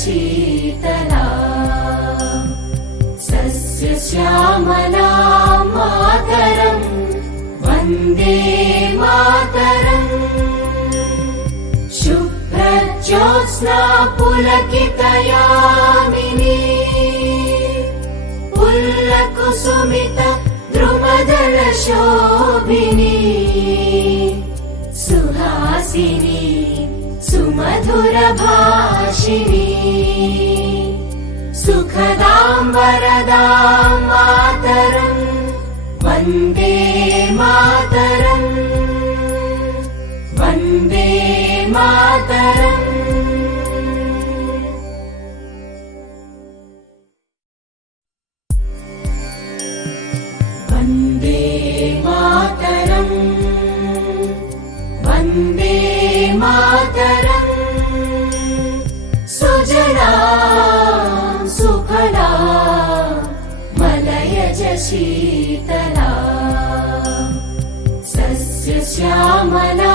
शीतला सस्यश्यामला मातरम् वन्दे मातरम् शुभ्रज्योत्स्ना पुलकितयामिनी पुल्लकुसुमित द्रुमदलशोभिनी सुहासिनी सुमधुरभाषिणी सुखदां वरदां मातरम् वन्दे मातरम् वन्दे मातरम् वन्दे मातरम् वन्दे मातरम् सुजला सुफला मलयज शीतला सस्यश्यामला